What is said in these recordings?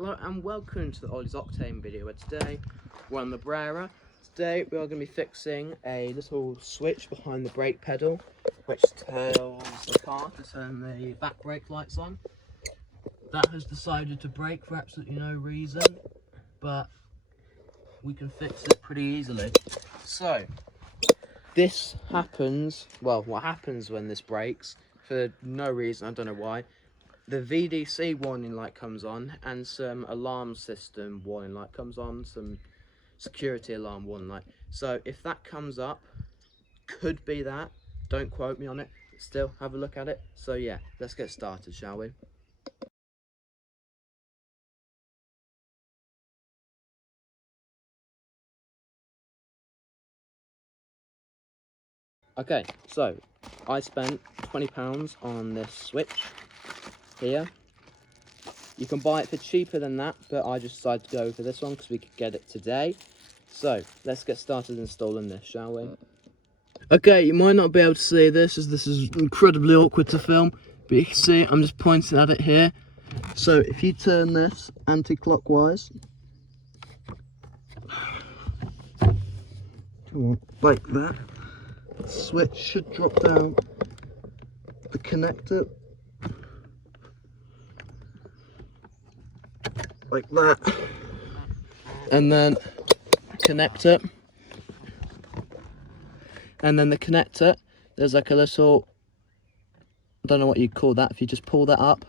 Hello and welcome to the Ollie's Octane video, where today we're on the Brera. Today we are going to be fixing a little switch behind the brake pedal which tells the car to turn the back brake lights on. That has decided to brake for absolutely no reason, but we can fix it pretty easily. So this happens, well, what happens when this brakes for no reason, I don't know why. The VDC warning light comes on and some alarm system warning light comes on, some security alarm warning light. So if that comes up, could be that, don't quote me on it, still have a look at it. So yeah, let's get started, shall we? Okay, so I spent £20 on this switch here. You can buy it for cheaper than that, but I just decided to go for this one because we could get it today. So let's get started installing this, shall we? Okay, you might not be able to see this as this is incredibly awkward to film, but you can see I'm just pointing at it here. So if you turn this anti-clockwise, come on, like that, the switch should drop down the connector, like that, and then connect it. And then the connector, there's like a little, I don't know what you'd call that, if you just pull that up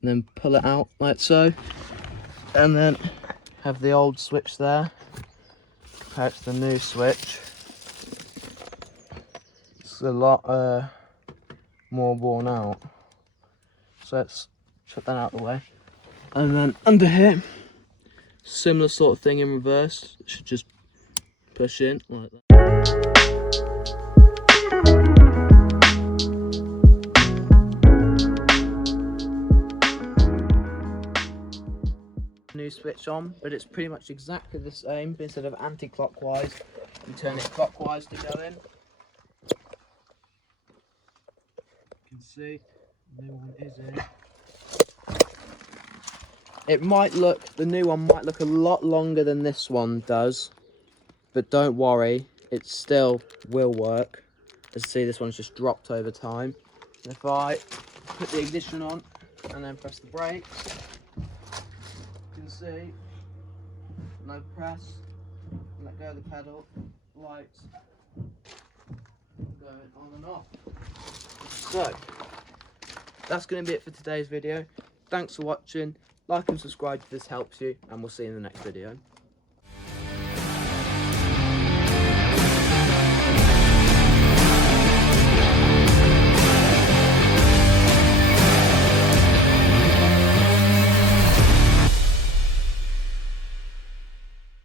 and then pull it out like so, and then have the old switch there compared to the new switch. It's a lot more worn out, so let's shut that out of the way. And then under here, similar sort of thing in reverse, it should just push in like that. New switch on, but it's pretty much exactly the same, but instead of anti-clockwise you turn it clockwise to go in. You can see the new one is in. It might look, the new one might look a lot longer than this one does, but don't worry, it still will work. As you see, this one's just dropped over time. And if I put the ignition on and then press the brakes, you can see no press, let go of the pedal, lights going on and off. So that's going to be it for today's video. Thanks for watching, like and subscribe if this helps you, and we'll see you in the next video.